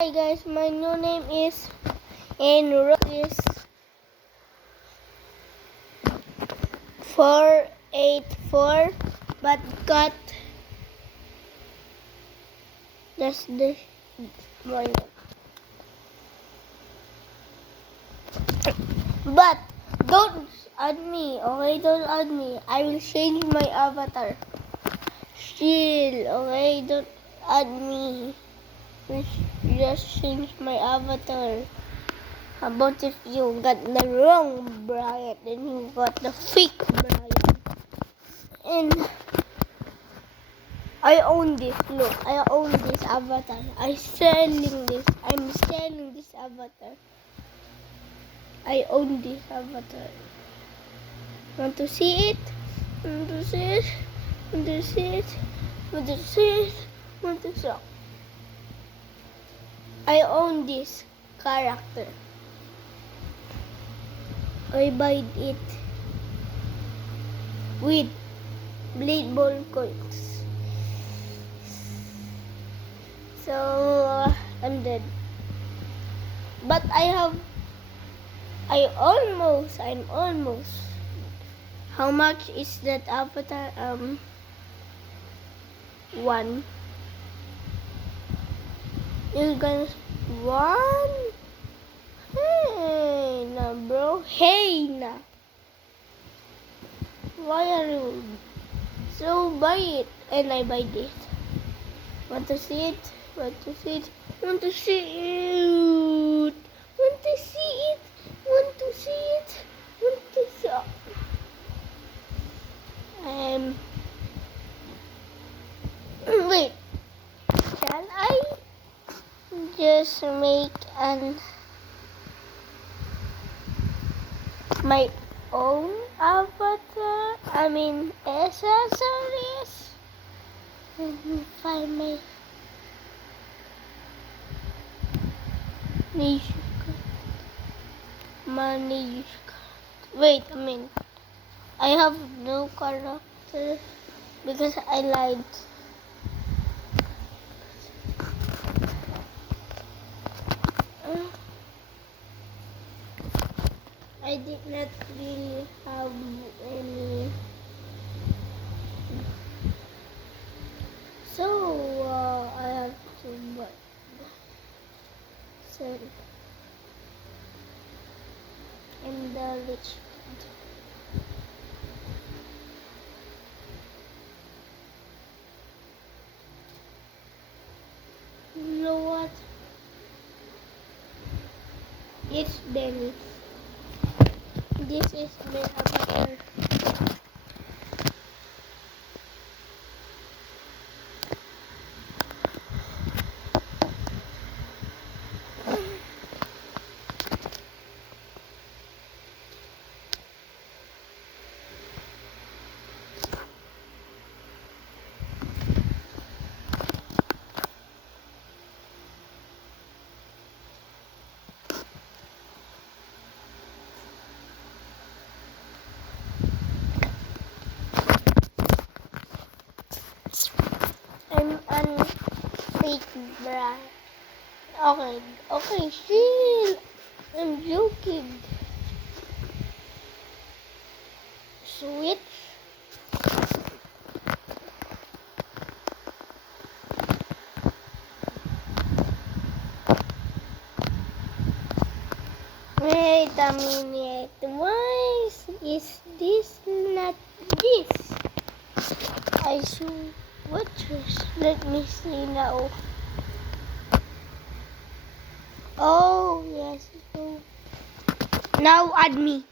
Hi guys, my new name is is 484, but got just this one. But don't add me, okay? Don't add me. I will change my avatar. Chill, okay? Don't add me. Just change my avatar. How about if you got the wrong Brian, then you got the fake Brian? And I own this. Look, I own this avatar. I'm selling this avatar. I own this avatar. Want to see it? Want to see it? Want to see it? Want to see it? Want to see it? I own this character. I buy it with Blade Ball coins. So I'm dead. But I'm almost. How much is that avatar? 1. You're gonna 1. Hey na bro. Hey na. Why are you? So buy it, and I buy this. Want to see it? Want to see it? Want to see it? Want to see it? Want to see it? Want to see it? Wait. Shall I just make my own avatar? I mean accessories. Let me find my money. Wait a minute. I have no character because I lied. I did not really have any. So I have to buy. So I'm the rich kid. You know what? It's Benny. This is my avatar. I'm an fake brand. Okay, chill. I'm joking. Switch. Wait a minute. Why is this not this? I should. What was? Let me see now. Oh yes. Now add me.